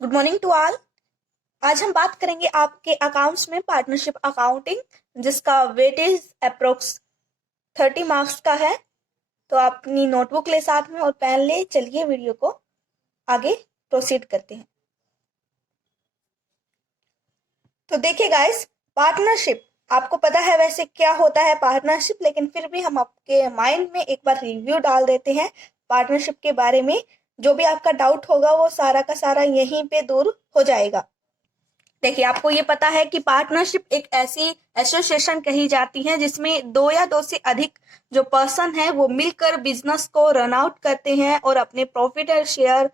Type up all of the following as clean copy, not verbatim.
Good morning to all. आज हम बात करेंगे आपके अकाउंट्स में पार्टनरशिप अकाउंटिंग, जिसका वेटेज अप्रोक्स 30 मार्क्स का है। तो आप अपनी नोटबुक ले साथ में और पेन ले। चलिए वीडियो को आगे प्रोसीड करते हैं। तो देखिए गाइस, पार्टनरशिप आपको पता है वैसे क्या होता है पार्टनरशिप, लेकिन फिर भी हम आपके माइंड में एक बार रिव्यू डाल देते हैं पार्टनरशिप के बारे में। जो भी आपका डाउट होगा वो सारा का सारा यहीं पे दूर हो जाएगा। देखिए, आपको ये पता है कि पार्टनरशिप एक ऐसी एसोसिएशन कही जाती है जिसमें दो या दो से अधिक जो पर्सन है वो मिलकर बिजनेस को रन आउट करते हैं और अपने प्रॉफिट और शेयर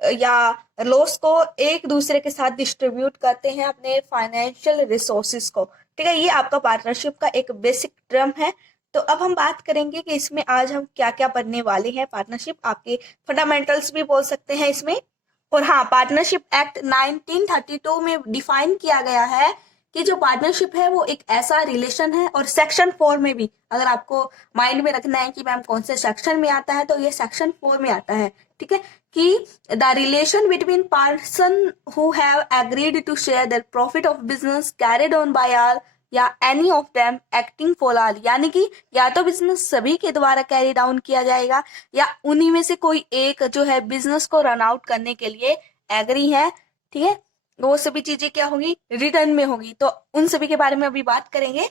या लॉस को एक दूसरे के साथ डिस्ट्रीब्यूट करते हैं, अपने फाइनेंशियल रिसोर्सेज को। ठीक है, ये आपका पार्टनरशिप का एक बेसिक टर्म है। तो अब हम बात करेंगे कि इसमें आज हम क्या क्या पढ़ने वाले हैं। पार्टनरशिप आपके फंडामेंटल्स भी बोल सकते हैं इसमें। और हाँ, पार्टनरशिप एक्ट 1932 में डिफाइन किया गया है कि जो पार्टनरशिप है वो एक ऐसा रिलेशन है। और सेक्शन 4 में भी, अगर आपको माइंड में रखना है कि मैम कौन से सेक्शन में आता है, तो ये सेक्शन 4 में आता है। ठीक है, कि the relation between person who have agreed to share the profit of business carried on by all या any of them acting for all, यानी कि या तो बिजनेस सभी के द्वारा कैरी डाउन किया जाएगा या उन्हीं में से कोई एक जो है बिजनेस को रन आउट करने के लिए एग्री है। ठीक है, वो सभी चीजें क्या होगी, रिटर्न में होगी। तो उन सभी के बारे में अभी बात करेंगे।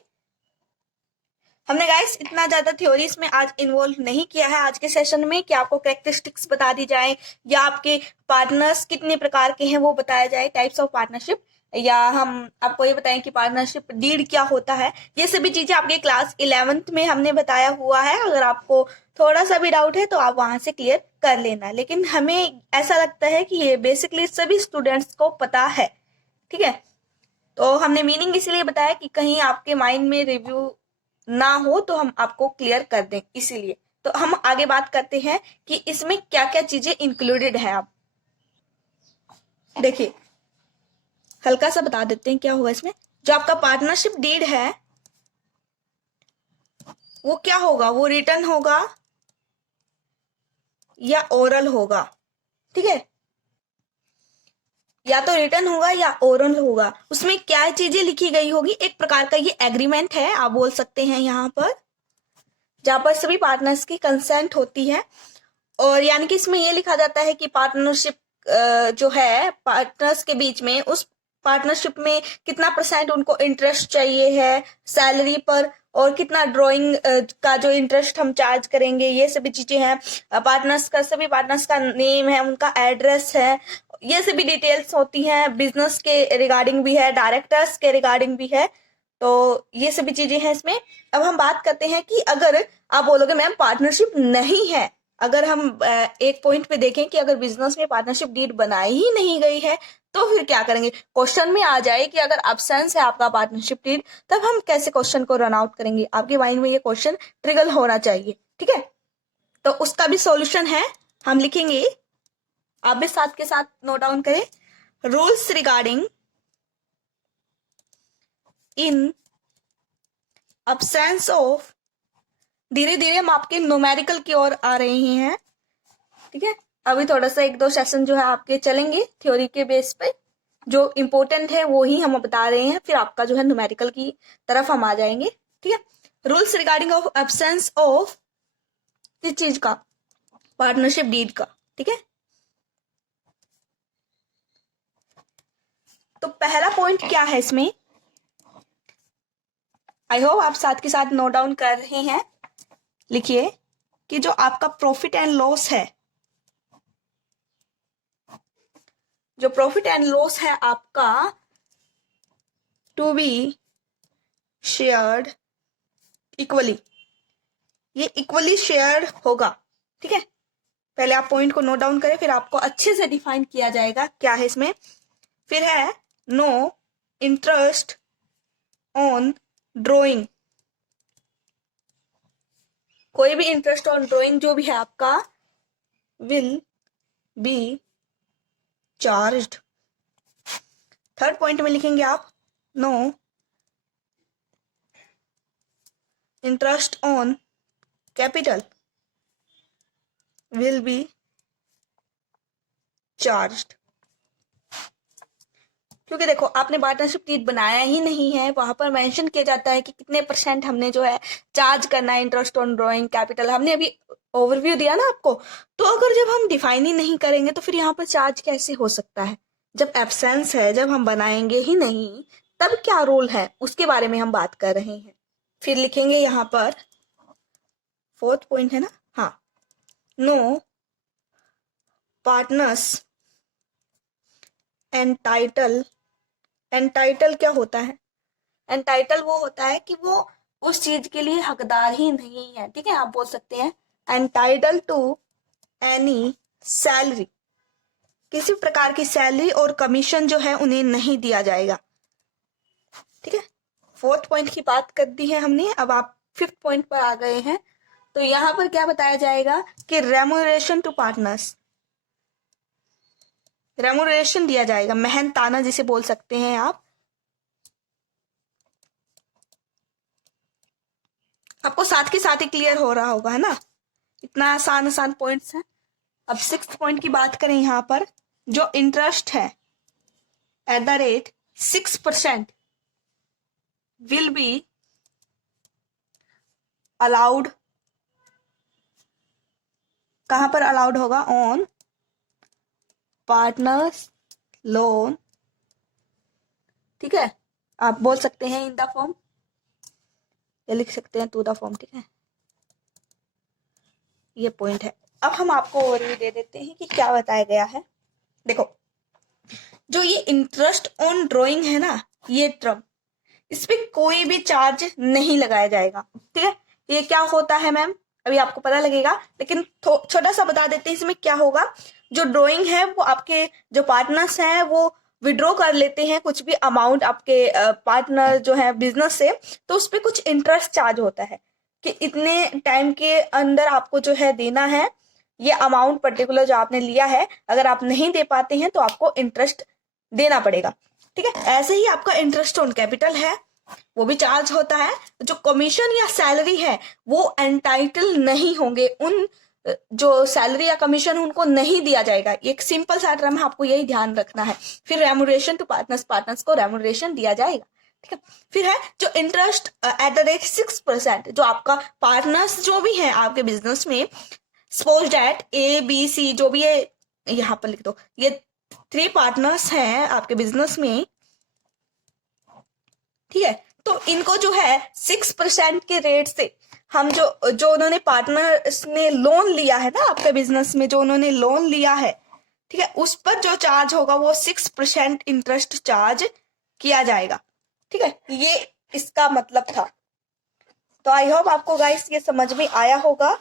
हमने गाइस इतना ज्यादा थ्योरी इसमें आज इन्वॉल्व नहीं किया है आज के सेशन में कि आपको कैरेक्टरिस्टिक्स बता दी जाए या आपके पार्टनर्स कितने प्रकार के हैं वो बताया जाए, टाइप्स ऑफ पार्टनरशिप, या हम आपको ये बताएं कि पार्टनरशिप डीड क्या होता है। ये सभी चीजें आपके क्लास 11th में हमने बताया हुआ है। अगर आपको थोड़ा सा भी डाउट है तो आप वहां से क्लियर कर लेना, लेकिन हमें ऐसा लगता है कि ये बेसिकली सभी स्टूडेंट्स को पता है। ठीक है, तो हमने मीनिंग इसीलिए बताया कि कहीं आपके माइंड में रिव्यू ना हो तो हम आपको क्लियर कर दें, इसीलिए। तो हम आगे बात करते हैं कि इसमें क्या क्या चीजें इंक्लूडेड है। आप देखिए, हल्का सा बता देते हैं क्या होगा इसमें। जो आपका पार्टनरशिप डीड है वो क्या होगा, वो रिटर्न होगा या ओरल होगा। ठीक है, या तो रिटर्न होगा या ओरल होगा। उसमें क्या चीजें लिखी गई होगी, एक प्रकार का ये एग्रीमेंट है आप बोल सकते हैं यहाँ पर, जहां पर सभी पार्टनर्स की कंसेंट होती है। और यानी कि इसमें ये लिखा जाता है कि पार्टनरशिप जो है पार्टनर्स के बीच में, उस पार्टनरशिप में कितना परसेंट उनको इंटरेस्ट चाहिए है सैलरी पर, और कितना ड्राइंग का जो इंटरेस्ट हम चार्ज करेंगे, ये सभी चीजें हैं। पार्टनर्स का, सभी पार्टनर्स का नेम है, उनका एड्रेस है, ये सभी डिटेल्स होती हैं। बिजनेस के रिगार्डिंग भी है, डायरेक्टर्स के रिगार्डिंग भी है। तो ये सभी चीजें हैं इसमें। अब हम बात करते हैं कि अगर आप बोलोगे मैम पार्टनरशिप नहीं है, अगर हम एक पॉइंट पे देखें कि अगर बिजनेस में पार्टनरशिप डीड बनाई ही नहीं गई है तो फिर क्या करेंगे। क्वेश्चन में आ जाए कि अगर अब्सेंस है आपका पार्टनरशिप डीड, तब हम कैसे क्वेश्चन को रन आउट करेंगे। आपके माइंड में ये क्वेश्चन ट्रिगर होना चाहिए। ठीक है, तो उसका भी सॉल्यूशन है, हम लिखेंगे, आप भी साथ के साथ नोट डाउन करें। Rules regarding in absence of, धीरे धीरे हम आपके न्यूमेरिकल की ओर आ रहे हैं। ठीक है, अभी थोड़ा सा एक दो सेशन जो है आपके चलेंगे थ्योरी के बेस पे, जो इम्पोर्टेंट है वो ही हम बता रहे हैं, फिर आपका जो है न्यूमेरिकल की तरफ हम आ जाएंगे। ठीक है, rules regarding of absence of किस चीज का, पार्टनरशिप डीड का। ठीक है, तो पहला पॉइंट क्या है इसमें, आई होप आप साथ के साथ नोट डाउन कर रहे हैं। लिखिए कि जो आपका प्रॉफिट एंड लॉस है, जो प्रॉफिट एंड लॉस है आपका, टू बी शेयर्ड इक्वली, ये इक्वली शेयर होगा। ठीक है, पहले आप पॉइंट को नोट डाउन करें, फिर आपको अच्छे से डिफाइन किया जाएगा क्या है इसमें। फिर है नो इंटरेस्ट ऑन ड्रॉइंग, कोई भी इंटरेस्ट ऑन ड्रॉइंग जो भी है आपका will be charged. Third point में लिखेंगे आप no interest on capital will be charged. क्योंकि देखो आपने पार्टनरशिप डीड बनाया ही नहीं है, वहां पर मेंशन किया जाता है कि कितने % हमने जो है चार्ज करना है, इंटरेस्ट ऑन ड्रॉइंग कैपिटल, हमने अभी ओवरव्यू दिया ना आपको। तो अगर जब हम डिफाइन ही नहीं करेंगे तो फिर यहाँ पर चार्ज कैसे हो सकता है? जब एब्सेंस है, जब हम बनाएंगे ही नहीं, तब क्या रोल है उसके बारे में हम बात कर रहे हैं। फिर लिखेंगे यहाँ पर 4th पॉइंट है ना, हाँ, नो पार्टनर्स एंटाइटल। एंटाइटल क्या होता है? एंटाइटल वो होता है कि वो उस चीज के लिए हकदार ही नहीं है, ठीक है। आप बोल सकते हैं एंटाइटल टू एनी सैलरी, किसी प्रकार की सैलरी और कमीशन जो है उन्हें नहीं दिया जाएगा, ठीक है। 4th पॉइंट की बात कर दी है हमने, अब आप 5th पॉइंट पर आ गए हैं। तो यहां पर क्या बताया जाएगा कि रेम्यूनरेशन टू पार्टनर्स, रेम्यूनरेशन दिया जाएगा, मेहनताना जिसे बोल सकते हैं आप। आपको साथ के साथ ही क्लियर हो रहा होगा, है ना? इतना आसान आसान पॉइंट्स हैं। अब 6th पॉइंट की बात करें, यहां पर जो इंटरेस्ट है at the rate 6% will be allowed, कहां पर अलाउड होगा? ऑन पार्टनर्स लोन, ठीक है। आप बोल सकते हैं इन द फॉर्म, या लिख सकते हैं टू द फॉर्म, ठीक है। ये पॉइंट है। अब हम आपको ओवरव्यू दे देते हैं कि क्या बताया गया है। देखो, जो ये इंटरेस्ट ऑन ड्राइंग है ना, ये टर्म, इस पे कोई भी चार्ज नहीं लगाया जाएगा, ठीक है। ये क्या होता है मैम, अभी आपको पता लगेगा, लेकिन छोटा सा बता देते हैं इसमें क्या होगा। जो ड्राइंग है वो आपके जो पार्टनर्स हैं वो विड्रॉ कर लेते हैं कुछ भी अमाउंट आपके पार्टनर जो है बिजनेस से, तो उस पर कुछ इंटरेस्ट चार्ज होता है कि इतने टाइम के अंदर आपको जो है देना है ये अमाउंट पर्टिकुलर जो आपने लिया है। अगर आप नहीं दे पाते हैं तो आपको इंटरेस्ट देना पड़ेगा, ठीक है। ऐसे ही आपका इंटरेस्ट ऑन कैपिटल है, वो भी चार्ज होता है। जो कमीशन या सैलरी है वो एंटाइटल नहीं होंगे, उन जो सैलरी या कमीशन उनको नहीं दिया जाएगा। एक सिंपल सा टर्म है, आपको यही ध्यान रखना है। फिर रेम्यूनरेशन टू पार्टनर्स, पार्टनर्स को रेम्यूनरेशन दिया जाएगा, ठीक है। फिर है जो इंटरेस्ट एट द रेट 6%, जो आपका पार्टनर्स जो भी है आपके बिजनेस में, सपोज डैट ABC जो भी है, यहाँ पर लिख दो, ये 3 पार्टनर्स हैं आपके बिजनेस में, ठीक है। तो इनको जो है 6% के रेट से हम जो उन्होंने पार्टनर्स ने लोन लिया है ना आपके बिजनेस में, जो उन्होंने लोन लिया है, ठीक है, उस पर जो चार्ज होगा वो 6% इंटरेस्ट चार्ज किया जाएगा, ठीक है। ये इसका मतलब था। तो आई होप आपको गाइस ये समझ में आया होगा।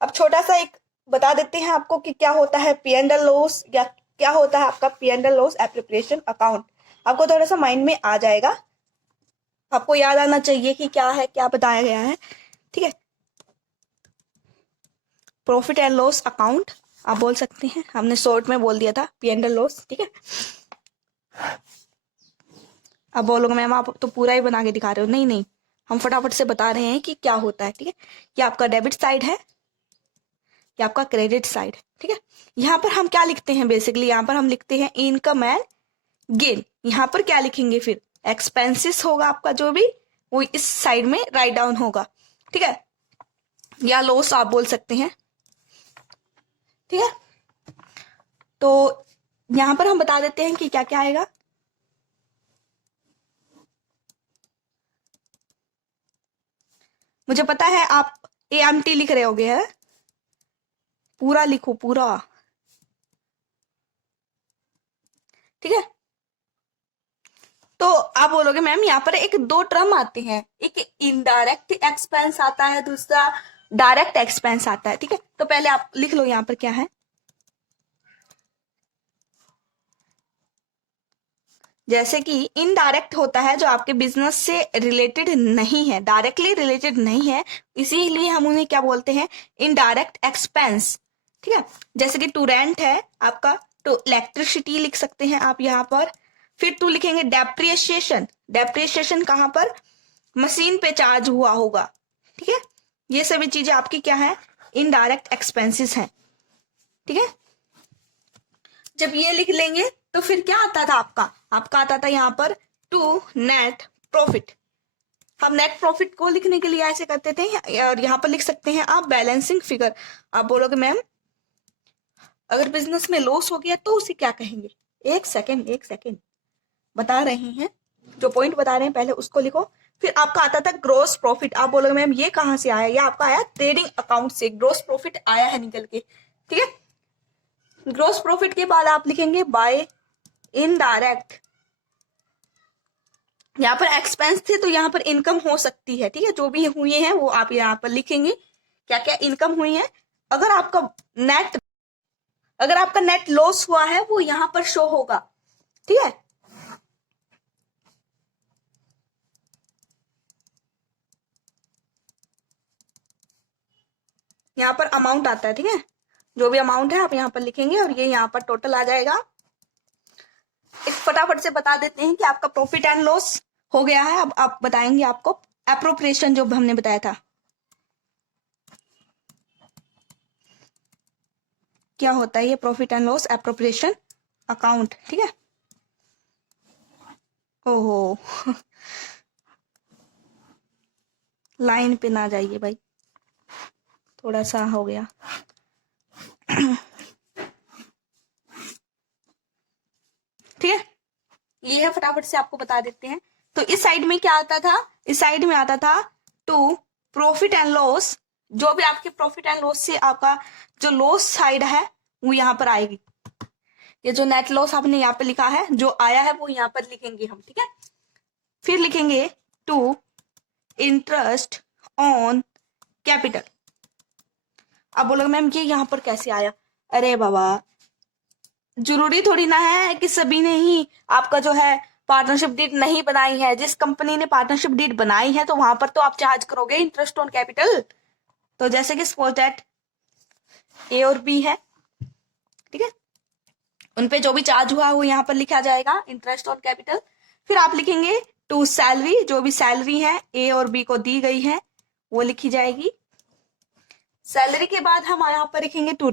अब छोटा सा एक बता देते हैं आपको कि क्या होता है P&L लॉस, या क्या होता है आपका P&L लॉस एप्रोप्रिएशन अकाउंट। आपको थोड़ा सा माइंड में आ जाएगा, आपको याद आना चाहिए कि क्या है, क्या बताया गया है, ठीक है। प्रॉफिट एंड लॉस अकाउंट आप बोल सकते हैं, हमने शॉर्ट में बोल दिया था P&L लॉस, ठीक है। अब बोलोगे मैम आप तो पूरा ही बना के दिखा रहे हो। नहीं नहीं, हम फटाफट से बता रहे हैं कि क्या होता है, ठीक है। ये आपका डेबिट साइड है, ये आपका क्रेडिट साइड है, ठीक है। यहाँ पर हम क्या लिखते हैं, बेसिकली यहाँ पर हम लिखते हैं इनकम एंड गेन। यहाँ पर क्या लिखेंगे, फिर एक्सपेंसेस होगा आपका, जो भी वो इस साइड में राइट डाउन होगा, ठीक है, या लॉस आप बोल सकते हैं, ठीक है। तो यहां पर हम बता देते हैं कि क्या क्या आएगा। मुझे पता है आप AMT लिख रहे होगे, है, पूरा लिखो पूरा, ठीक है। तो आप बोलोगे मैम यहाँ पर एक 2 टर्म आते हैं, एक इनडायरेक्ट एक्सपेंस आता है, दूसरा डायरेक्ट एक्सपेंस आता है, ठीक है। तो पहले आप लिख लो यहाँ पर क्या है। जैसे कि इनडायरेक्ट होता है जो आपके बिजनेस से रिलेटेड नहीं है, डायरेक्टली रिलेटेड नहीं है, इसीलिए हम उन्हें क्या बोलते हैं, इनडायरेक्ट एक्सपेंस, ठीक है। जैसे कि टू रेंट है आपका, टू इलेक्ट्रिसिटी लिख सकते हैं आप यहाँ पर। फिर टू लिखेंगे डेप्रिसिएशन, डेप्रिसिएशन कहाँ पर, मशीन पे चार्ज हुआ होगा, ठीक है। ये सभी चीजें आपकी क्या है, इनडायरेक्ट एक्सपेंसेस हैं, ठीक है। जब ये लिख लेंगे तो फिर क्या आता था आपका आता था यहाँ पर टू नेट प्रॉफिट। हम नेट प्रॉफिट को लिखने के लिए ऐसे करते थे, और यहाँ पर लिख सकते हैं आप बैलेंसिंग फिगर। आप बोलोगे मैम अगर बिजनेस में लॉस हो गया तो उसे क्या कहेंगे? एक सेकेंड बता रहे हैं, जो पॉइंट बता रहे हैं पहले उसको लिखो। फिर आपका आता था ग्रोस प्रॉफिट। आप बोलोगे मैम ये कहां से आया? ये आपका आया ट्रेडिंग अकाउंट से, ग्रोस प्रॉफिट आया है निकल के, ठीक है। ग्रोस प्रॉफिट के बाद आप लिखेंगे बाय इनडायरेक्ट। यहाँ पर एक्सपेंस थे तो यहाँ पर इनकम हो सकती है, ठीक है। जो भी हुए हैं वो आप यहाँ पर लिखेंगे, क्या क्या इनकम हुई है। अगर आपका नेट लॉस हुआ है वो यहाँ पर शो होगा, ठीक है। यहाँ पर अमाउंट आता है, ठीक है। जो भी अमाउंट है आप यहाँ पर लिखेंगे और ये यहाँ पर टोटल आ जाएगा। एक फटाफट से बता देते हैं कि आपका प्रॉफिट एंड लॉस हो गया है। अब आप बताएंगे आपको एप्रोप्रिएशन जो हमने बताया था क्या होता है। ये profit and loss appropriation account, ठीक है। ओहो लाइन पे ना जाइए भाई, थोड़ा सा हो गया ठीक है। ये है, फटाफट से आपको बता देते हैं। तो इस साइड में क्या आता था? इस साइड में आता था टू प्रॉफिट एंड लॉस। जो भी आपके प्रॉफिट एंड लॉस से आपका जो लॉस साइड है वो यहाँ पर आएगी। ये जो नेट लॉस आपने यहाँ पे लिखा है जो आया है वो यहाँ पर लिखेंगे हम, ठीक है। फिर लिखेंगे टू इंटरेस्ट ऑन कैपिटल। अब बोलोगे मैम ये यहाँ पर कैसे आया? अरे बाबा जरूरी थोड़ी ना है कि सभी ने ही आपका जो है पार्टनरशिप डीड नहीं बनाई है। जिस कंपनी ने पार्टनरशिप डीड बनाई है तो वहां पर तो आप चार्ज करोगे इंटरेस्ट ऑन कैपिटल। तो जैसे कि सपोज दैट ए और बी है, ठीक है, उनपे जो भी चार्ज हुआ वो यहाँ पर लिखा जाएगा इंटरेस्ट ऑन कैपिटल। फिर आप लिखेंगे टू सैलरी। जो भी सैलरी है ए और बी को दी गई है वो लिखी जाएगी। सैलरी के बाद हम यहाँ पर लिखेंगे टू